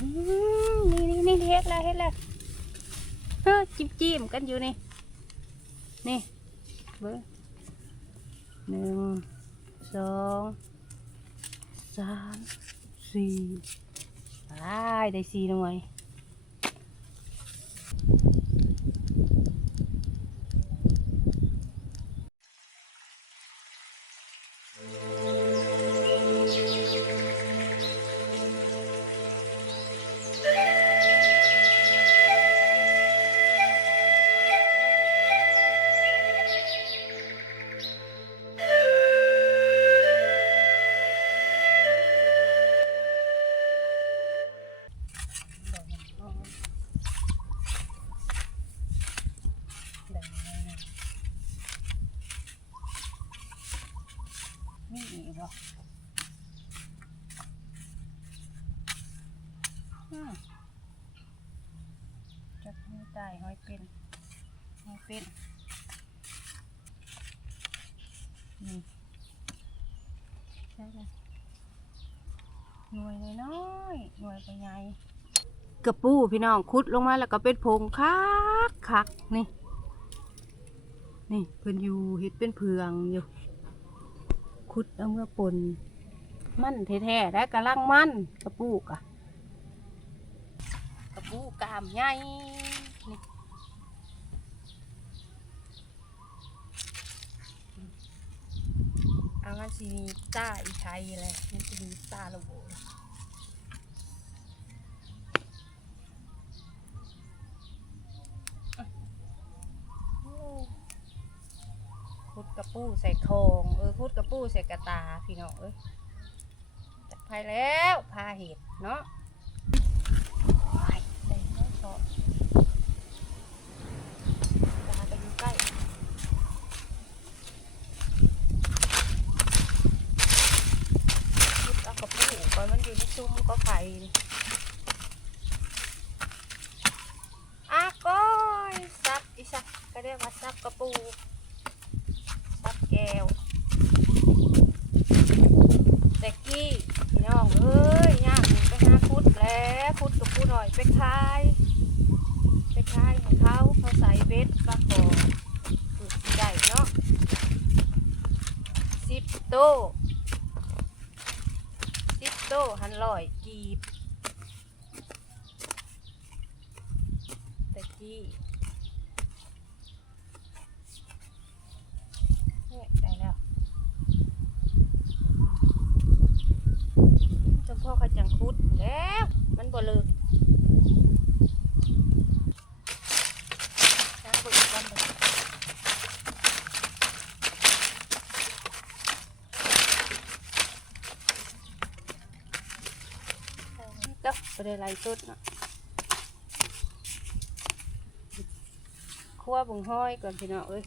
นี่นี่นี่เฮ็ดแล้วเฮ็ดแล้วเฮ้ยจิ้มจิ้มกันอยู่นี่ นี่เบอร์หนึ่งสองสามสี่ได้ได้สี่หน่วย จับมือตายห้อยเป็นห้อยเป็นนี่ใช่ไหมหน่วยน้อยๆหน่วยไปใหญ่กระปูพี่น้องคุดลงมาแล้วก็เป็นผงคักคักๆนี่ นี่เพิ่นอยู่เฮ็ดเป็นเพืองอยู่ คุดเอาเมื่อปนมันแท้ๆได้กระลังมันกระปูกอะกระปูกามใหญ่นี่เอามันสีมีตาอีไทยเลยมันสีมีตาระโบคุดกระปูใส่โคงเออคุดกระปูใส่กระตาพี่น้องเอ้ยจับไพแล้วพาเห็ดเนาะไปใส่ข้าวซอยตาก็อยู่ใกล้คุดเอากระปูก่อนมันอยู่ใน ซุ้มก็ไผ่อาก้อยซับอีสักก็เรียกว่าซับกระปูซับแก้วแต่กี้พี่น้องเอ้ยยางไปหาคุดแล้วคุดกับผู้หน่อยไปขายไปขายของเขาเขาใส่เบ็ดปลาคอฝึกสิได้เนาะสิบโตสิบโตหันลอยกีบแต่กี้ เนี่ยได้แล้วเจ้าพ่อเขาจัง คุดแล้ว มันบ่เลิกช้างบิกกันเลยก็ไปได้ไรต้นเนาะคั่วบุงห้อยก่อนพี่น้องเอ้ย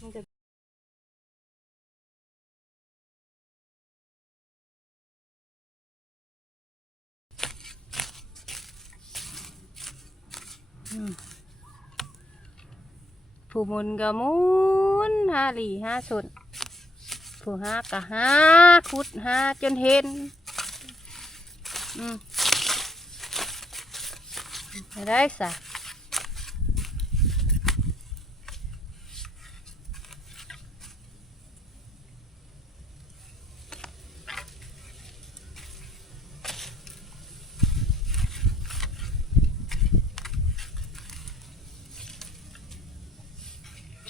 มันจะอืม ผู้มุนกะมุนห้าหลีห้าสุด ผู้ห้ากะห้าคุดห้าจนเห็น อืมไม่ได้สะ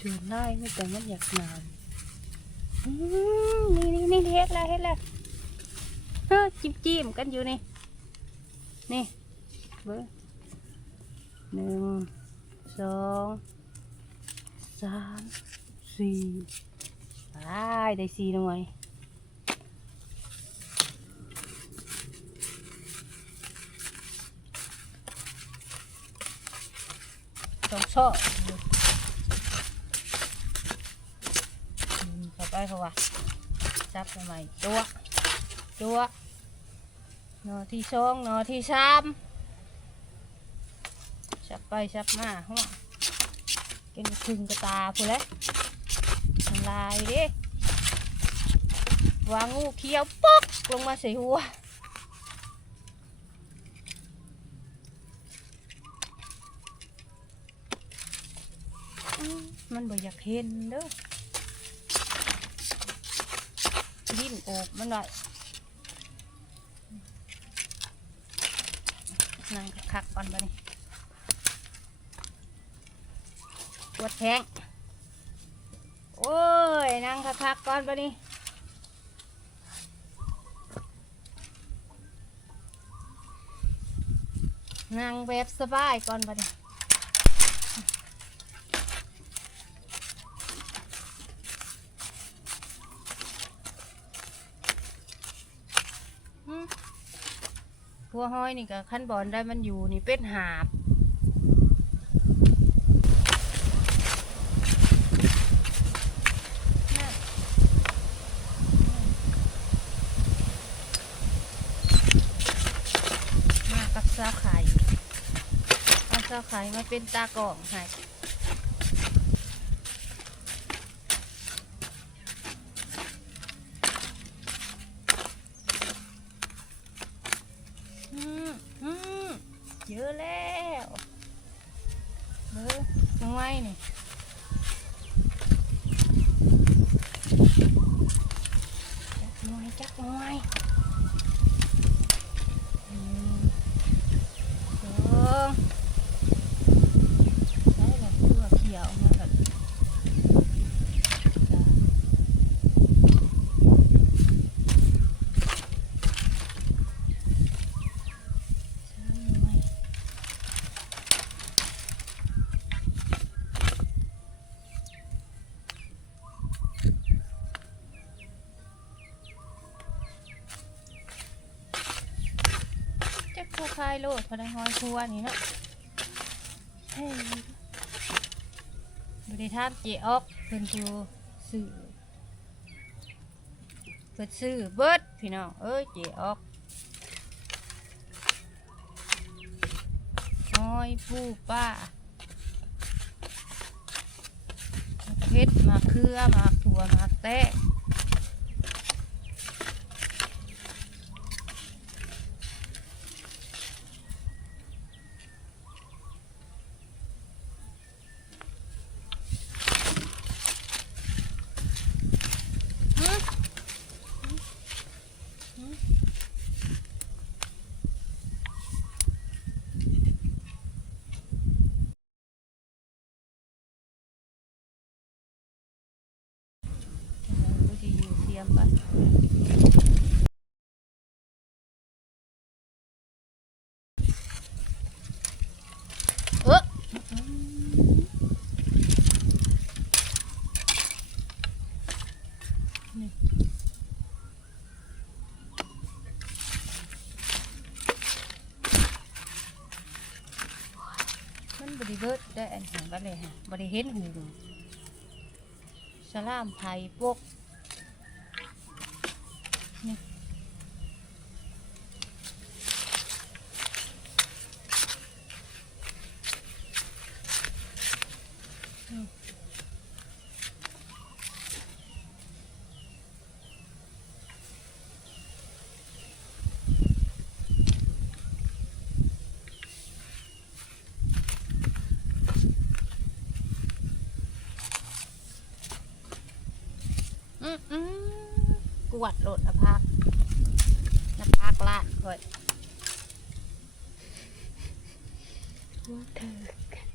ถือไล่ไม่แต่มันอยากนานอืมนี่นี่นี่เฮ็ดแล้วเฮ็ดแล้วเฮ้อจิ้มจิ้มกันอยู่นี่ นี่เบิ้งหนึ่งสองสามสี่ได้ได้สี่หน่วยสองช่อม เขาว่าจับใหม่ตัวตัวหนอที่สองหนอที่สามชับไปชับมาหัวกินถึงกระตาพูแล้วทำลายดิวางงูเขียวป๊อกลงมาใส่หัวมมันบ่อยากเห็นเด้อดิ้ นโอบมันหน่อยนั่งคักก่อนบ่นี่ปวดแข้งโอ้ยนั่งคักๆก่อนบ่นี่นั่งแบบสบายก่อนบ่นี่ หัวห้อยนี่ก็ขั้นบอลได้มันอยู่นี่เป็นหาบมากับซาไข่เอาซาไข่มาเป็นตากล่องให้อืมอืมเยอะแล้วเบอร์ น้องไว้นี่จักหน่อยจักหน่อยอืมสองได้แล้วตัวเขียวมาแบบจ้ะสามหน่วย จะ คคายโลดพอได้หอยครัวนี่เนาะเฮ้ยบริทามเจออกเพิ่นดูสื่อเพิ่นซื้อเบิดพี่น้องเอ้ยเจออกหอยปูป้าเพชรมาเครือมาถั่วมาแตะ ดูสิอยู่เทียมไปเออนี่มัน บิดได้อันเห็นบัดเลยฮะบริเห็นหูสลามไทยพวก กวดโหลดอะพักนะพักล้านค่อย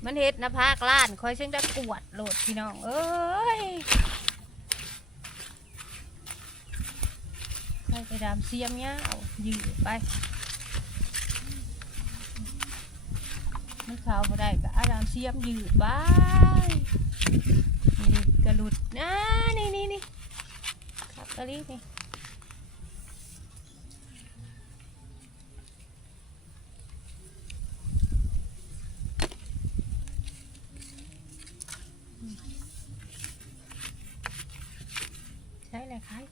มันเฮ็ดนะพักล้านคอยซึ่งได้กวดโหลดพี่น้อง เอ้ยใครไปดามเสียมเงาวยืดไป มันขาวบ่ได้ก็อาดามเสียมยืดไปนี่กระลุดนะนี่นี่นี่ ครับกระลิบนี่ใช่เลยครับ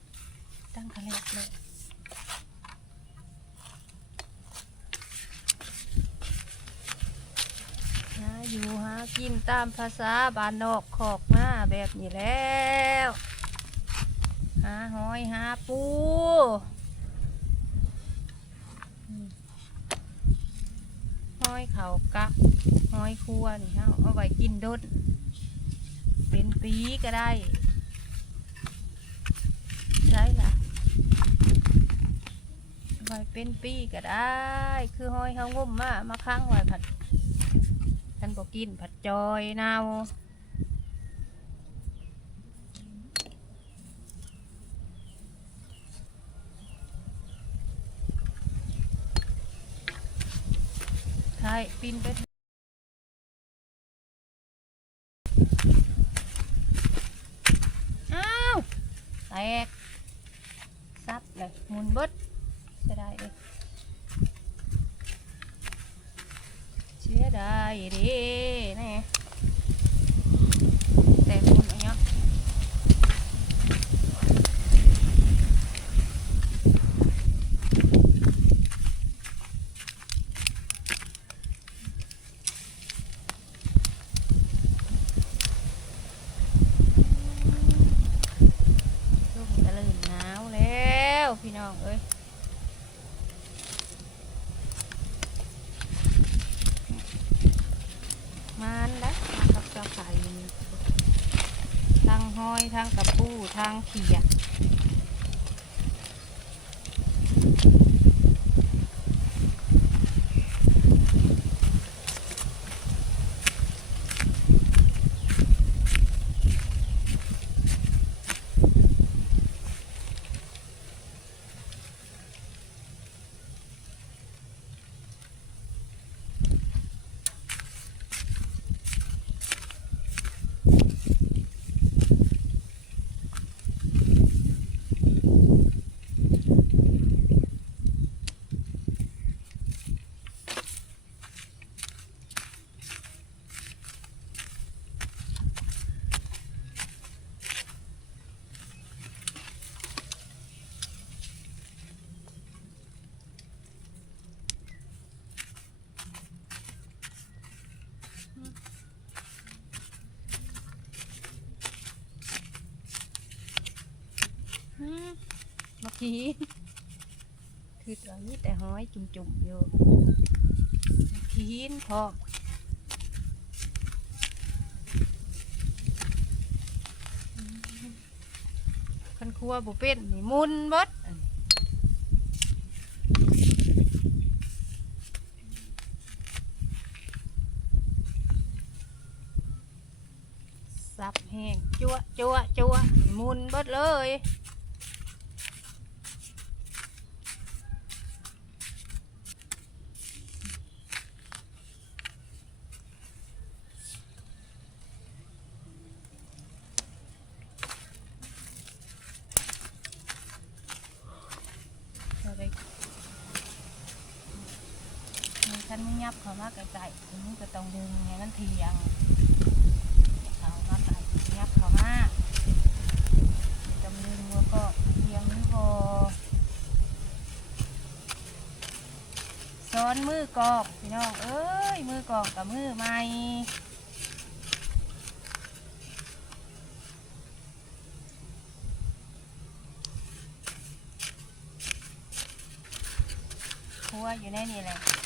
ตั้งคะแนนเลยอยู่หากินตามภาษาบ้านนอกขอกมาแบบนี้แล้วาหอยหาปูหอยเขากะหอยครัวนี่เฮาเอาไว้กินดดเป็นปีก็ได้ใช่ล่ะไว้เป็นปีก็ได้ คือหอยเฮางมมามาค้างไว้ผัดท่านบอกกินผัดจอยนาว ช่ปีนไปอ้าวแตกซับเลยหมุนบดเสียดายเลยเสียดายดิแน่แต่หมุนอะไรเนาะช่วงตะลื่นหนาวแล้วพี่น้องเอ้ย มานได้มากับเจ้าไข่ทางห้อยทางกระปู้ทางเขียด เมื่อกี้คือตัวนี้แต่ห้อยจุ่มๆอยู่เมื่อกี้พอคันครัวบุเป็นนี่มุนบดสับแห้งจั่วจั่วจั่วมุนบดเลย เอาไปมันฉันไม่ ยับเขามาไกลๆมันก็ต้องดึงให้มันเทียงเขามาไกลยับเขามาต้องดึงแล้วก็เทียงนี่พอซ้อนมือกอกพี่น้องเอ้ยมือกอกกับมือใหม่ัวอยู่ในนี่แหละ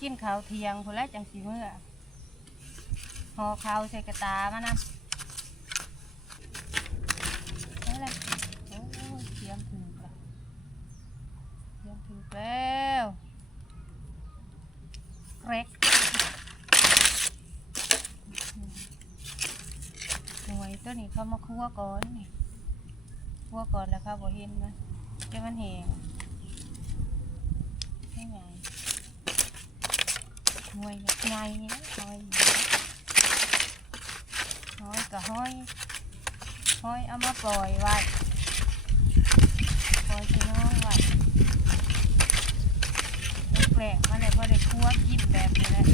กินข้าวเทียงพอแล้วจังสีเมื่อห่อข้าวใส่กระตามานะนั่นแหละโอ้ยเทียมถึงแล้วเทียมถึงแล้วเกรกหน่วยตัวนี้เขามาคั่วก่อนนี่คั่วก่อนแล้วครับบ่เห็นนะจะมันแห้งใช่ไง หน่วยใหญ่นี่นะห้อยห้อยก็ห้อยห้อยเอามาปล่อยไว้ปล่อยพี่น้องไว้แปลกมาเลยพอได้คั่วกินแบบนี้แหละ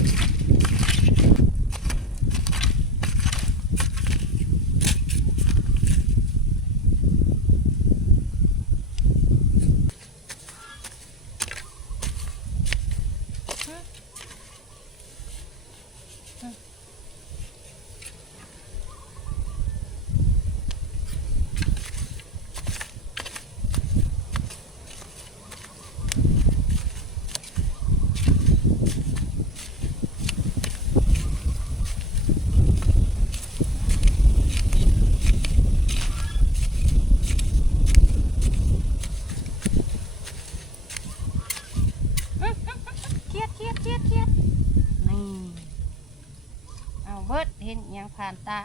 รียดเียดนี่เอาเบิดเห็นยังผ่านตา